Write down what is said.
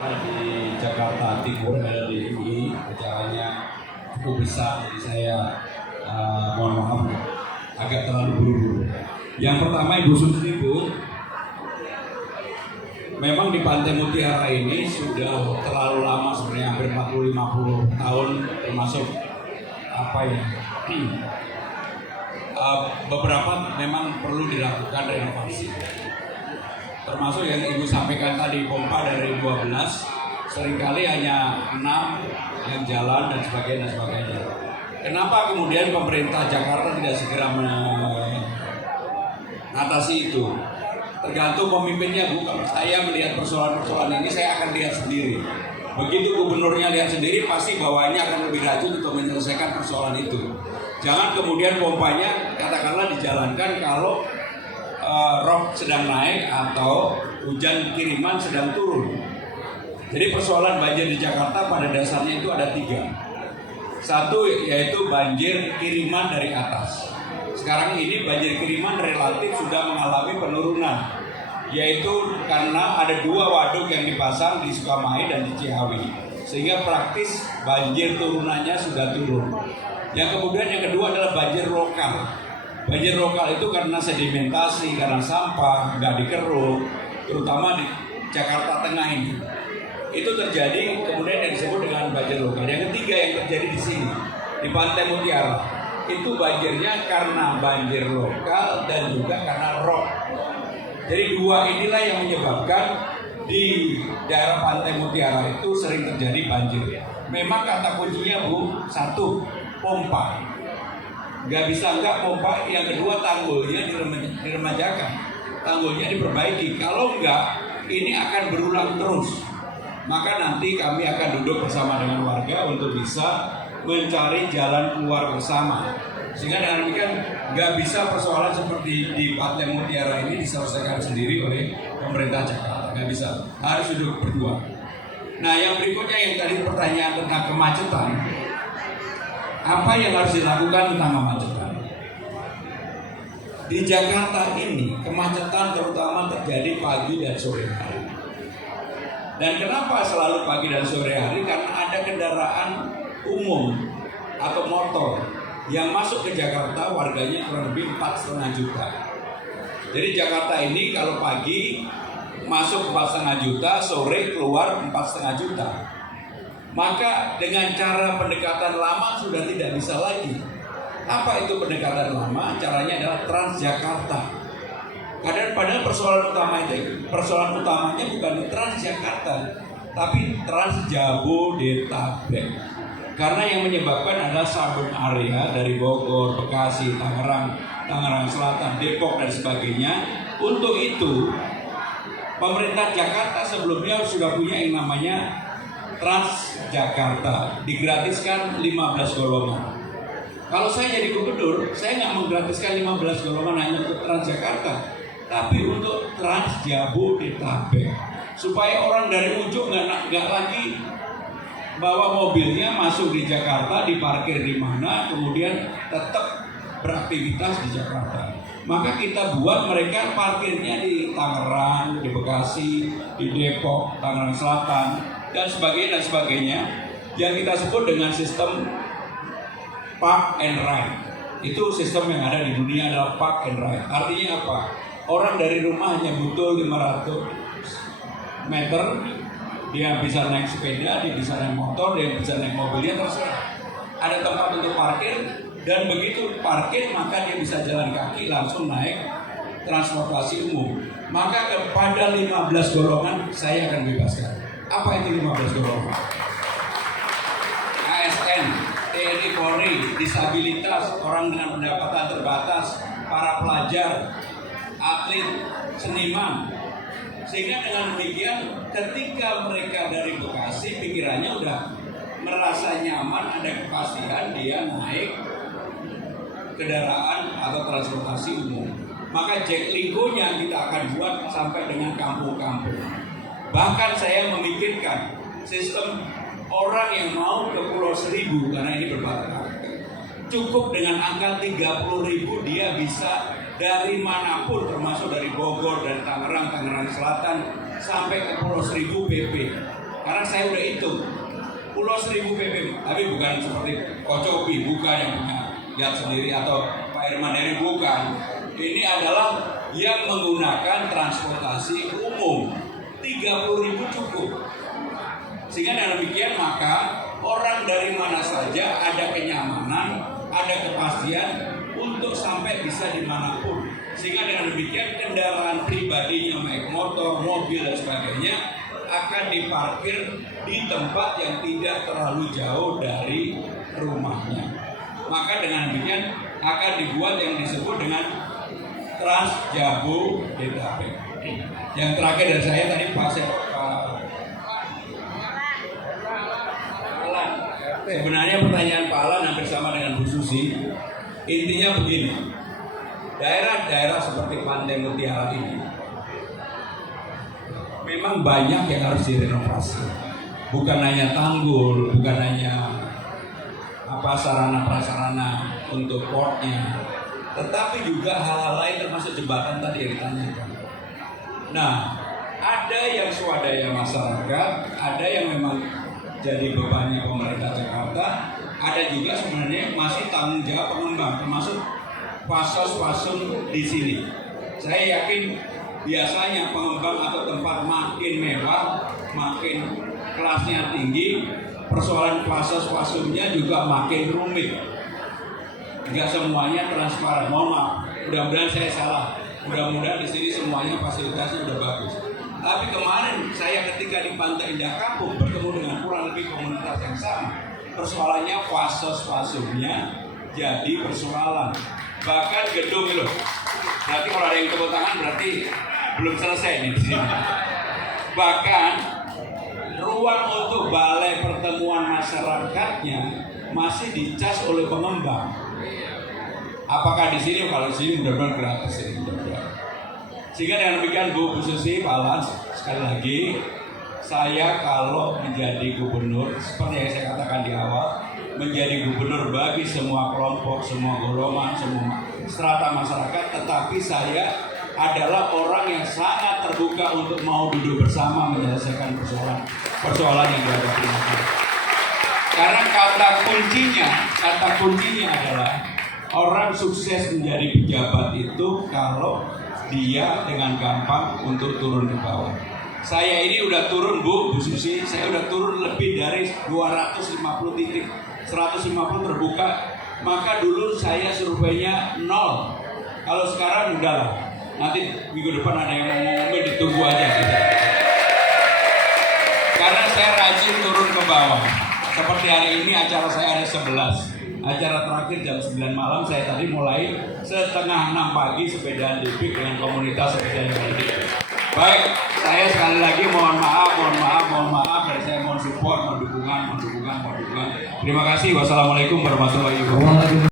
Di Jakarta Timur ada di UI, acaranya cukup besar, jadi saya mohon maaf agak terlalu buru-buru. Yang pertama Ibu Sutri, Bu, memang di Pantai Mutiara ini sudah terlalu lama sebenarnya, hampir 40-50 tahun, termasuk apa ya, beberapa memang perlu dilakukan renovasi. Termasuk yang Ibu sampaikan tadi, pompa dari 12 seringkali hanya 6 yang jalan dan sebagainya. Kenapa kemudian pemerintah Jakarta tidak segera mengatasi itu? Tergantung pemimpinnya, Bu. Kalau saya melihat persoalan-persoalan ini, saya akan lihat sendiri. Begitu gubernurnya lihat sendiri, pasti bawahnya akan lebih rajin untuk menyelesaikan persoalan itu. Jangan kemudian pompanya katakanlah dijalankan kalau rop sedang naik atau hujan kiriman sedang turun. Jadi persoalan banjir di Jakarta pada dasarnya itu ada 3. Satu yaitu banjir kiriman dari atas. Sekarang ini banjir kiriman relatif sudah mengalami penurunan, yaitu karena ada 2 waduk yang dipasang di Sukamahi dan di Ciawi, sehingga praktis banjir turunannya sudah turun. Yang kemudian yang kedua adalah banjir lokal. Banjir lokal itu karena sedimentasi, karena sampah, nggak dikeruk, terutama di Jakarta Tengah ini. Itu terjadi kemudian yang disebut dengan banjir lokal. Yang ketiga yang terjadi di sini, di Pantai Mutiara, itu banjirnya karena banjir lokal dan juga karena rob. Jadi 2 inilah yang menyebabkan di daerah Pantai Mutiara itu sering terjadi banjir. Memang kata kuncinya, Bu, 1, pompa. Gak bisa enggak pompa. Yang kedua, tanggulnya diremajakan, tanggulnya diperbaiki. Kalau enggak, ini akan berulang terus. Maka nanti kami akan duduk bersama dengan warga untuk bisa mencari jalan keluar bersama. Sehingga dengan demikian gak bisa persoalan seperti di Pantai Mutiara ini diselesaikan sendiri oleh pemerintah Jakarta. Gak bisa, harus duduk berdua. Nah, yang berikutnya yang tadi pertanyaan tentang kemacetan. Apa yang harus dilakukan tentang kemacetan? Di Jakarta ini kemacetan terutama terjadi pagi dan sore hari. Dan kenapa selalu pagi dan sore hari? Karena ada kendaraan umum atau motor yang masuk ke Jakarta, warganya kurang lebih 4,5 juta. Jadi Jakarta ini kalau pagi masuk 4,5 juta, sore keluar 4,5 juta. Maka dengan cara pendekatan lama sudah tidak bisa lagi. Apa itu pendekatan lama? Caranya adalah Transjakarta. Padahal persoalan utamanya bukan di Transjakarta, tapi Transjabodetabek. Karena yang menyebabkan adalah sabun area dari Bogor, Bekasi, Tangerang Selatan, Depok dan sebagainya. Untuk itu pemerintah Jakarta sebelumnya sudah punya yang namanya Transjakarta, digratiskan 15 golongan. Kalau saya jadi gubernur, saya nggak menggratiskan 15 golongan hanya untuk Transjakarta, tapi untuk Transjabodetabek, supaya orang dari ujung nggak lagi bawa mobilnya masuk di Jakarta, diparkir di mana, kemudian tetap beraktivitas di Jakarta. Maka kita buat mereka parkirnya di Tangerang, di Bekasi, di Depok, Tangerang Selatan, dan sebagainya yang kita sebut dengan sistem park and ride. Itu sistem yang ada di dunia adalah park and ride. Artinya apa? Orang dari rumah hanya butuh 500 meter, dia bisa naik sepeda, dia bisa naik motor, dia bisa naik mobilnya, terserah. Ada tempat untuk parkir, dan begitu parkir maka dia bisa jalan kaki langsung naik transportasi umum. Maka kepada 15 golongan saya akan bebaskan. Apa itu 15 golongan? ASN, TNI Polri, disabilitas, orang dengan pendapatan terbatas, para pelajar, atlet, seniman. Sehingga dengan demikian ketika mereka dari Bekasi pikirannya udah merasa nyaman, ada kepastian dia naik kendaraan atau transportasi umum. Maka Jaklingko-nya kita akan buat sampai dengan kampung-kampung. Bahkan saya memikirkan sistem orang yang mau ke Pulau Seribu, karena ini berbatasan, cukup dengan angka 30.000 dia bisa dari manapun, termasuk dari Bogor, dari Tangerang Selatan sampai ke Pulau Seribu PP. Karena saya udah hitung Pulau Seribu ppm, tapi bukan seperti Kocopi, bukan yang punya lihat sendiri, atau Pak Herman Heri, bukan. Ini adalah yang menggunakan transportasi umum, 30.000 cukup. Sehingga dengan demikian maka orang dari mana saja ada kenyamanan, ada kepastian untuk sampai bisa dimanapun. Sehingga dengan demikian kendaraan pribadinya, baik motor, mobil dan sebagainya, akan diparkir di tempat yang tidak terlalu jauh dari rumahnya. Maka dengan demikian akan dibuat yang disebut dengan Trans Jabodetabek. Yang terakhir dari saya tadi Pak Alan. Sebenarnya pertanyaan Pak Alan hampir sama dengan Bu Susi. Intinya begini, daerah-daerah seperti Pantai Mutiara ini memang banyak yang harus direnovasi. Bukan hanya tanggul, bukan hanya sarana prasarana untuk portnya, tetapi juga hal-hal lain termasuk jembatan tadi yang ditanyakan. Nah, ada yang swadaya masyarakat, ada yang memang jadi bebannya pemerintah Jakarta, ada juga sebenarnya masih tanggung jawab pengembang, termasuk Fasos-Fasum di sini. Saya yakin biasanya pengembang atau tempat makin mewah, makin kelasnya tinggi, persoalan Fasos-Fasumnya juga makin rumit. Tidak semuanya transparan. Mohon maaf, mudah-mudahan saya salah. Mudah-mudahan di sini semuanya fasilitasnya udah bagus. Tapi kemarin saya ketika di Pantai Indah Kapuk bertemu dengan kurang lebih komunitas yang sama. Persoalannya Fasos-Fasumnya jadi persoalan. Bahkan gedung itu. Berarti kalau ada yang tepuk tangan berarti belum selesai nih di sini. Bahkan ruang untuk balai pertemuan masyarakatnya masih dicas oleh pengembang. Apakah di sini? Kalau di sini mudah-mudahan gratis ini. Sehingga dengan demikian Bu Susi, Pak Alan, sekali lagi saya kalau menjadi gubernur seperti yang saya katakan di awal, menjadi gubernur bagi semua kelompok, semua golongan, semua strata masyarakat, tetapi saya adalah orang yang sangat terbuka untuk mau duduk bersama menyelesaikan persoalan yang dihadapi. Karena kata kuncinya adalah orang sukses menjadi pejabat itu kalau dia dengan gampang untuk turun ke bawah. Saya ini udah turun Bu Susi, saya udah turun lebih dari 250 titik, 150 terbuka. Maka dulu saya surveinya 0. Kalau sekarang udah lah. Nanti minggu depan ada yang mau ngomong, ditunggu aja gitu. Karena saya rajin turun ke bawah. Seperti hari ini acara saya ada 11. Acara terakhir jam 9 malam, saya tadi mulai setengah 6 pagi sepedaan dipik dengan komunitas sepeda yang baik. Saya sekali lagi mohon maaf dan saya mohon support, mohon dukungan. Terima kasih. Wassalamualaikum warahmatullahi wabarakatuh.